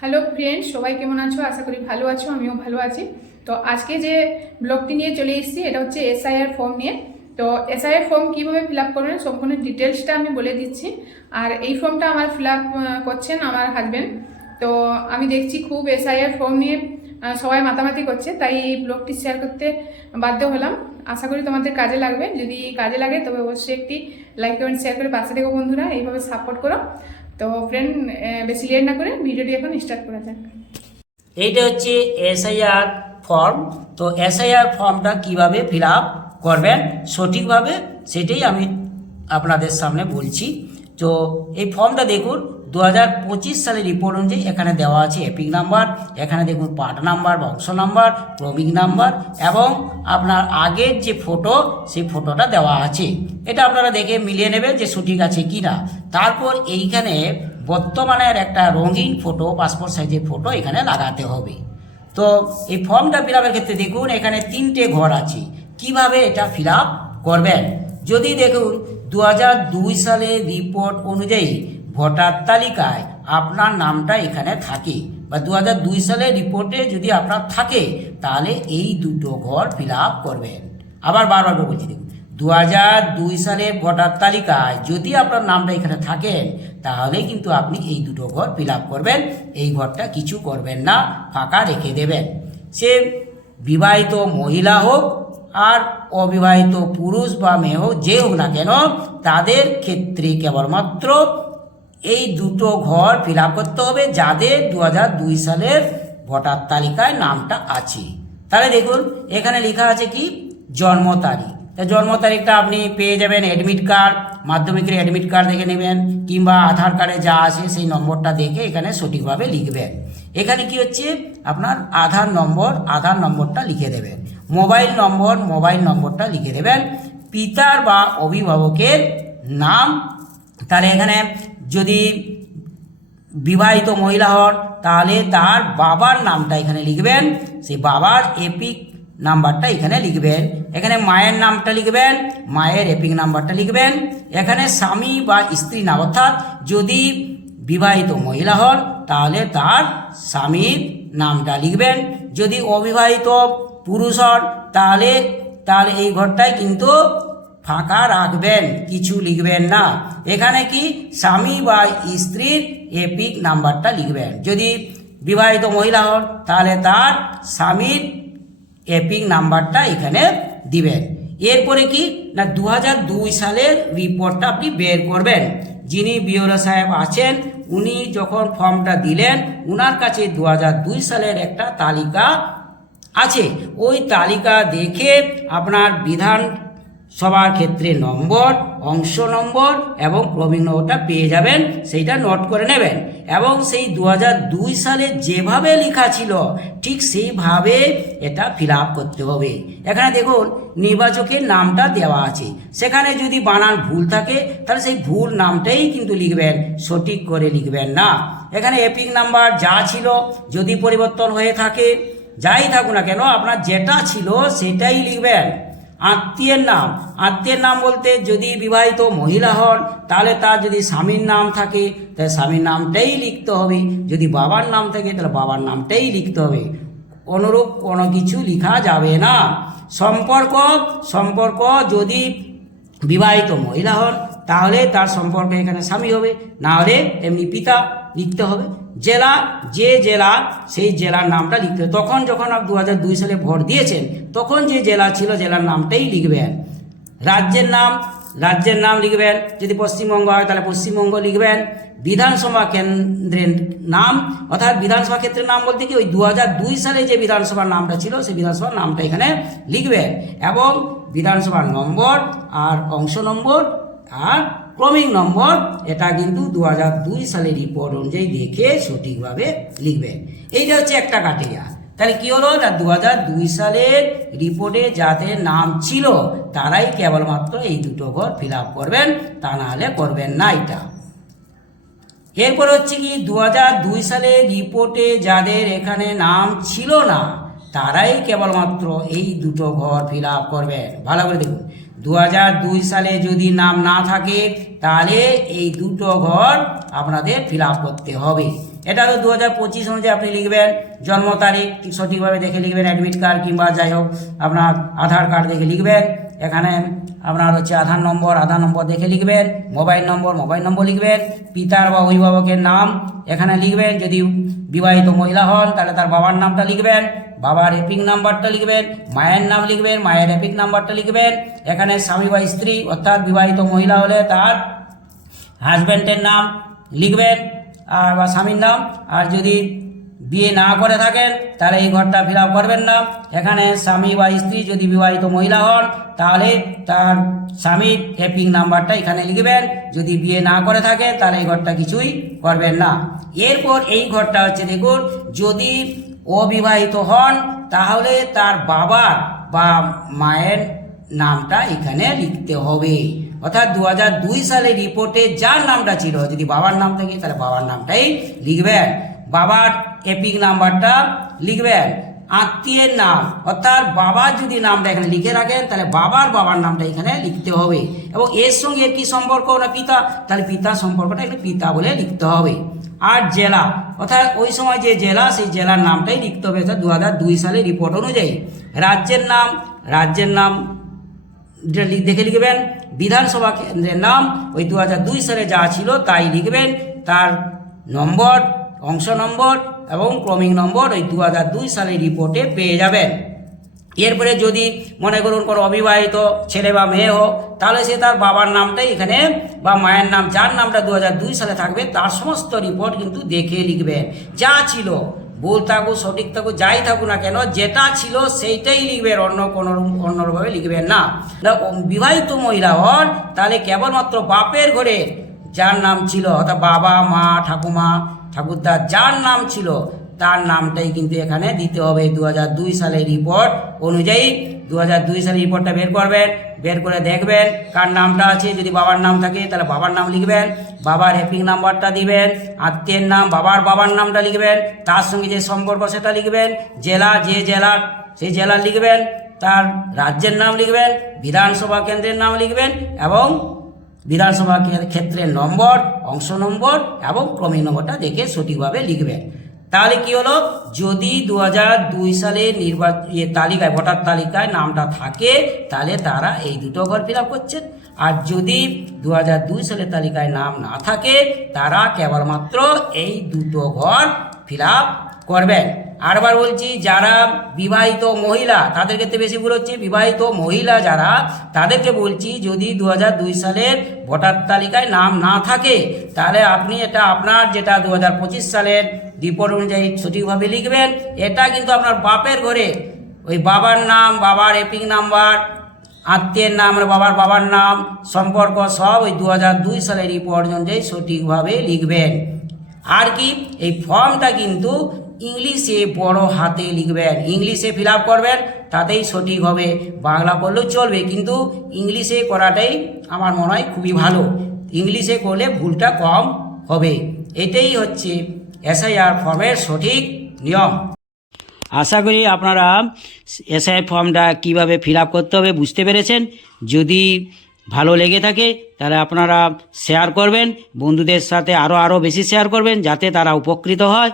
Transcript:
Hello friend, সবাই কেমন আছো? আশা করি ভালো আছো, আমিও ভালো আছি। তো আজকে যে ব্লগটি নিয়ে চলে এসেছি, এটা হচ্ছে এসআইআর ফর্ম নিয়ে। তো এসআইআর ফর্ম কীভাবে ফিল আপ করবেন, সম্পূর্ণ ডিটেলসটা আমি বলে দিচ্ছি। আর এই ফর্মটা আমার ফিল আপ করছেন আমার হাজব্যান্ড তো আমি দেখছি খুব এসআইআর ফর্ম নিয়ে সবাই মাতামাতি করছে, তাই এই ব্লগটি শেয়ার করতে বাধ্য হলাম। আশা করি তোমাদের কাজে লাগবে। যদি কাজে লাগে, তবে অবশ্যই একটি লাইক কমেন্ট শেয়ার করে পাশে থেকো বন্ধুরা। এইভাবে সাপোর্ট করো। তো ফ্রেন্ড বেশি লেট না করে ভিডিওটি এখন স্টার্ট করা যাক। এইটা হচ্ছে এসআইআর ফর্ম তো এসআইআর ফর্মটা কীভাবে ফিল আপ করবেন? সঠিকভাবে সেটাই আমি আপনাদের সামনে বলছি। তো এই ফর্মটা দেখুন দু হাজার পঁচিশ সালের রিপোর্ট অনুযায়ী এখানে দেওয়া আছে এপিক নাম্বার এখানে দেখুন পার্ট নাম্বার বংশ নাম্বার ক্রমিক নাম্বার এবং আপনার আগের যে ফটো সেই ফটোটা দেওয়া আছে। এটা আপনারা দেখে মিলিয়ে নেবেন যে সঠিক আছে কি না তারপর এইখানে বর্তমানের একটা রঙিন ফটো পাসপোর্ট সাইজের ফটো এখানে লাগাতে হবে। তো এই ফর্মটা ফিল আপের ক্ষেত্রে দেখুন, এখানে তিনটে ঘর আছে। কীভাবে এটা ফিল আপ করবেন? যদি দেখুন, দু সালের রিপোর্ট অনুযায়ী ভোটার তালিকায় আপনার নামটা এখানে থাকে। বা দু হাজার দুই সালের রিপোর্টে যদি আপনার থাকে, তাহলে এই দুটো ঘর ফিল আপ করবেন। আবার বারবার বলছি, দেখুন দু হাজার দুই সালের ভোটার তালিকায় যদি আপনার নামটা এখানে থাকেন তাহলে কিন্তু আপনি এই দুটো ঘর ফিল আপ করবেন। এই ঘরটা কিছু করবেন না, ফাঁকা রেখে দেবেন। সে বিবাহিত মহিলা হোক আর অবিবাহিত পুরুষ বা মেয়ে হোক, যে হোক না কেন, তাদের ক্ষেত্রে কেবলমাত্র এই দুটো ঘর ফিল করতে হবে যাদের দু হাজার দুই সালের ভোটার তালিকায় নামটা আছে। তাহলে দেখুন, এখানে লেখা আছে কি? জন্ম তারিখ। তা জন্ম তারিখটা আপনি পেয়ে যাবেন অ্যাডমিট কার্ড মাধ্যমিকের অ্যাডমিট কার্ড দেখে নেবেন, কিংবা আধার কার্ডে যা আছে সেই নম্বরটা দেখে এখানে সঠিকভাবে লিখবেন। এখানে কি হচ্ছে? আপনার আধার নম্বর, আধার নম্বরটা লিখে দেবেন। মোবাইল নম্বর, মোবাইল নম্বরটা লিখে দেবেন। পিতার বা অভিভাবকের নাম। তাহলে এখানে যদি বিবাহিত মহিলা হন, তাহলে তার বাবার নামটা এখানে লিখবেন। সেই বাবার এপিক নাম্বারটা এখানে লিখবেন। এখানে মায়ের নামটা লিখবেন, মায়ের এপিক নাম্বারটা লিখবেন। এখানে স্বামী বা স্ত্রী নাম অর্থাৎ যদি বিবাহিত মহিলা হন, তাহলে তার স্বামীর নামটা লিখবেন। যদি অবিবাহিত পুরুষ হন, তাহলে তাহলে এই ঘরটায় কিন্তু ফাঁকা রাখবেন, কিছু লিখবেন না। এখানে কি? স্বামী বা স্ত্রীর এপিক নাম্বারটা লিখবেন। যদি বিবাহিত মহিলা হন, তাহলে তার স্বামীর এপিক নাম্বারটা এখানে দিবেন। এরপরে কি? না দু সালের রিপোর্টটা আপনি বের করবেন। যিনি বিওলা সাহেব আছেন, উনি যখন ফর্মটা দিলেন, উনার কাছে দু সালের একটা তালিকা আছে। ওই তালিকা দেখে আপনার বিধান সবার ক্ষেত্রে নম্বর, অংশ নম্বর এবং নম্বরটা পেয়ে যাবেন, সেইটা নোট করে নেবেন। এবং সেই দু দুই সালে যেভাবে লেখা ছিল, ঠিক সেইভাবে এটা ফিল করতে হবে। এখানে দেখুন, নির্বাচকের নামটা দেওয়া আছে। সেখানে যদি বানান ভুল থাকে, তাহলে সেই ভুল নামটাই কিন্তু লিখবেন, সঠিক করে লিখবেন না। এখানে এপিক নাম্বার যা ছিল, যদি পরিবর্তন হয়ে থাকে, যাই থাকুক না কেন, আপনার যেটা ছিল, সেটাই লিখবেন। আত্মীয়ের নাম। আত্মীয়ের নাম বলতে যদি বিবাহিত মহিলা হন, তাহলে তার যদি স্বামীর নাম থাকে, তাহলে স্বামীর নামটাই লিখতে হবে। যদি বাবার নাম থাকে, তাহলে বাবার নামটাই লিখতে হবে। অনুরূপ কোনো কিছু লেখা যাবে না। সম্পর্ক সম্পর্ক যদি বিবাহিত মহিলা হন, তাহলে তার সম্পর্কে এখানে স্বামী হবে। না হলে এমনি পিতা লিখতে হবে। জেলা, যে জেলা, সেই জেলার নামটা লিখতে তখন যখন আপনি দু দুই সালে ভোট দিয়েছেন, তখন যে জেলা ছিল, জেলার নামটাই লিখবেন। রাজ্যের নাম রাজ্যের নাম লিখবেন। যদি পশ্চিমবঙ্গ হয়, তাহলে পশ্চিমবঙ্গ লিখবেন। বিধানসভা কেন্দ্রের নাম, অর্থাৎ বিধানসভা ক্ষেত্রের নাম বলতে কি, ওই দু দুই সালে যে বিধানসভার নামটা ছিল, সেই বিধানসভার নামটা এখানে লিখবেন। এবং বিধানসভার নম্বর আর অংশ নম্বর আর ক্রমিক নম্বর, এটা কিন্তু দু হাজার দুই সালের রিপোর্ট অনুযায়ী দেখে সঠিকভাবে লিখবেন এইটা হচ্ছে একটা কাটেরিয়া তাহলে কি হলো? না দু দুই সালের রিপোর্টে যাদের নাম ছিল, তারাই কেবলমাত্র এই দুটো ঘর ফিল আপ করবেন, তা না হলে করবেন না এটা। এরপর হচ্ছে কি দু হাজার দুই সালের রিপোর্টে যাদের এখানে নাম ছিল না, তারাই কেবলমাত্র এই দুটো ঘর ফিল আপ করবেন। ভালো করে দেখুন। দু সালে যদি নাম না থাকে, তাহলে এই দুটো ঘর আপনাদের ফিল করতে হবে। এটা তো দু হাজার পঁচিশ অনুযায়ী আপনি লিখবেন, জন্ম তারিখ, ঠিক সঠিকভাবে দেখে লিখবেন, অ্যাডমিট কার্ড কিংবা যাই হোক, আপনার আধার কার্ড দেখে লিখবেন। এখানে আপনার হচ্ছে আধার নম্বর আধার নম্বর দেখে লিখবেন, মোবাইল নম্বর মোবাইল নম্বর লিখবেন, পিতার বা অভিভাবকের নাম এখানে লিখবেন, যদি বিবাহিত মহিলা হন তাহলে তার বাবার নামটা লিখবেন, বাবার এপিক নাম্বারটা লিখবেন, মায়ের নাম লিখবেন, মায়ের এপিক নাম্বারটা লিখবেন, এখানে স্বামী বা স্ত্রী অর্থাৎ বিবাহিত মহিলা হলে তার হাজব্যান্ডের নাম লিখবেন, আর বা স্বামীর নাম, আর যদি বিয়ে না করে থাকেন, তাহলে এই ঘরটা ফিল করবেন না। এখানে স্বামী বা স্ত্রী যদি বিবাহিত মহিলা হন, তাহলে তার স্বামীর এপিং নাম্বারটা এখানে লিখবেন। যদি বিয়ে না করে থাকে, তাহলে এই ঘরটা কিছুই করবেন না। এরপর এই ঘরটা হচ্ছে দেখুন, যদি অবিবাহিত হন, তাহলে তার বাবার বা মায়ের নামটা এখানে লিখতে হবে। অর্থাৎ দু দুই সালের রিপোর্টে যার নামটা ছিল, যদি বাবার নাম থাকে, তাহলে বাবার নামটাই লিখবেন। বাবার এপিক নাম্বারটা লিখবেন আত্মীয়ের নাম। অর্থাৎ বাবার যদি নামটা এখানে লিখে রাখেন, তাহলে বাবার বাবার নামটা এখানে লিখতে হবে। এবং এর সঙ্গে এর কি সম্পর্ক না পিতা? তাহলে পিতা সম্পর্কটা এখানে পিতা বলে লিখতে হবে। আর জেলা। অর্থাৎ ওই সময় যে জেলা, সেই জেলার নামটাই লিখতে হবে। অর্থাৎ দু দুই সালের রিপোর্ট অনুযায়ী। রাজ্যের নাম রাজ্যের নাম দেখে লিখবেন। বিধানসভা কেন্দ্রের নাম, ওই দু হাজার দুই সালে যা ছিল তাই লিখবেন। তার নম্বর অংশ নম্বর এবং ক্রমিক নম্বর ওই দু হাজার দুই সালের রিপোর্টে পেয়ে যাবেন। এরপরে যদি মনে করুন কোনো অবিবাহিত ছেলে বা মেয়ে হোক তাহলে সে তার বাবার নামটাই এখানে বা মায়ের নাম যার নামটা দু দুই সালে থাকবে তার সমস্ত রিপোর্ট কিন্তু দেখে লিখবেন। যা ছিল ভুল থাকুক সঠিক থাকুক যাই থাকুক না কেন যেটা ছিল সেইটাই লিখবেন অন্য কোনো অন্যভাবে লিখবেন না। না, বিবাহিত মহিলা হন তাহলে কেবলমাত্র বাপের ঘরে যার নাম ছিল অর্থাৎ বাবা মা ঠাকুমা ঠাকুরদা যার নাম ছিল, তার নামটাই কিন্তু এখানে দিতে হবে। দু হাজার দুই সালের রিপোর্ট অনুযায়ী দু হাজার দুই সালের রিপোর্টটা বের করবেন, বের করে দেখবেন কার নামটা আছে। যদি বাবার নাম থাকে, তাহলে বাবার নাম লিখবেন, বাবার হ্যাপিং নাম্বারটা দিবেন, আত্মীয়ের নাম, বাবার বাবার নামটা লিখবেন, তার সঙ্গে যে সম্পর্ক সেটা লিখবেন, জেলা, যে জেলার সেই জেলা লিখবেন, তার রাজ্যের নাম লিখবেন, বিধানসভা কেন্দ্রের নাম লিখবেন এবং বিধানসভা ক্ষেত্রের নম্বর, অংশ নম্বর এবং ক্রমিক নম্বরটা দেখে সঠিকভাবে লিখবেন তাহলে কি হলো? যদি দু দুই সালে নির্বাচন তালিকায়, ভোটার তালিকায় নামটা থাকে, তাহলে তারা এই দুটো ঘর ফিল করছেন আর যদি দু দুই সালের তালিকায় নাম না থাকে, তারা কেবলমাত্র এই দুটো ঘর ফিল করবেন আরবার বলছি, যারা বিবাহিত মহিলা, তাদের ক্ষেত্রে বেশি ভুল হচ্ছে, বিবাহিত মহিলা যারা, তাদেরকে বলছি, যদি দু সালের ভোটার তালিকায় নাম না থাকে, তাহলে আপনি এটা আপনার যেটা দু সালের রিপোর্ট অনুযায়ী সঠিকভাবে লিখবেন, এটা কিন্তু আপনার বাপের ঘরে। ওই বাবার নাম, বাবার এপিং নাম্বার আত্মীয়ের নাম মানে বাবার বাবার নাম, সম্পর্ক, সব ওই দু সালের রিপোর্ট অনুযায়ী সঠিকভাবে লিখবেন। আর কি, এই ফর্মটা কিন্তু ইংলিশে বড় হাতে লিখবেন, ইংলিশে ফিল আপ করবেন, তাতেই সঠিক হবে। বাংলা করলেও চলবে, কিন্তু ইংলিশে করাটাই আমার মনে হয় খুবই ভালো। ইংলিশে করলে ভুলটা কম হবে। এটাই হচ্ছে এসআইআর ফর্মের সঠিক নিয়ম। আশা করি আপনারা এসআই ফর্মটা কীভাবে ফিল আপ করতে হবে বুঝতে পেরেছেন। যদি ভালো লেগে থাকে, তাহলে আপনারা শেয়ার করবেন, বন্ধুদের সাথে আরও আরও বেশি শেয়ার করবেন, যাতে তারা উপকৃত হয়।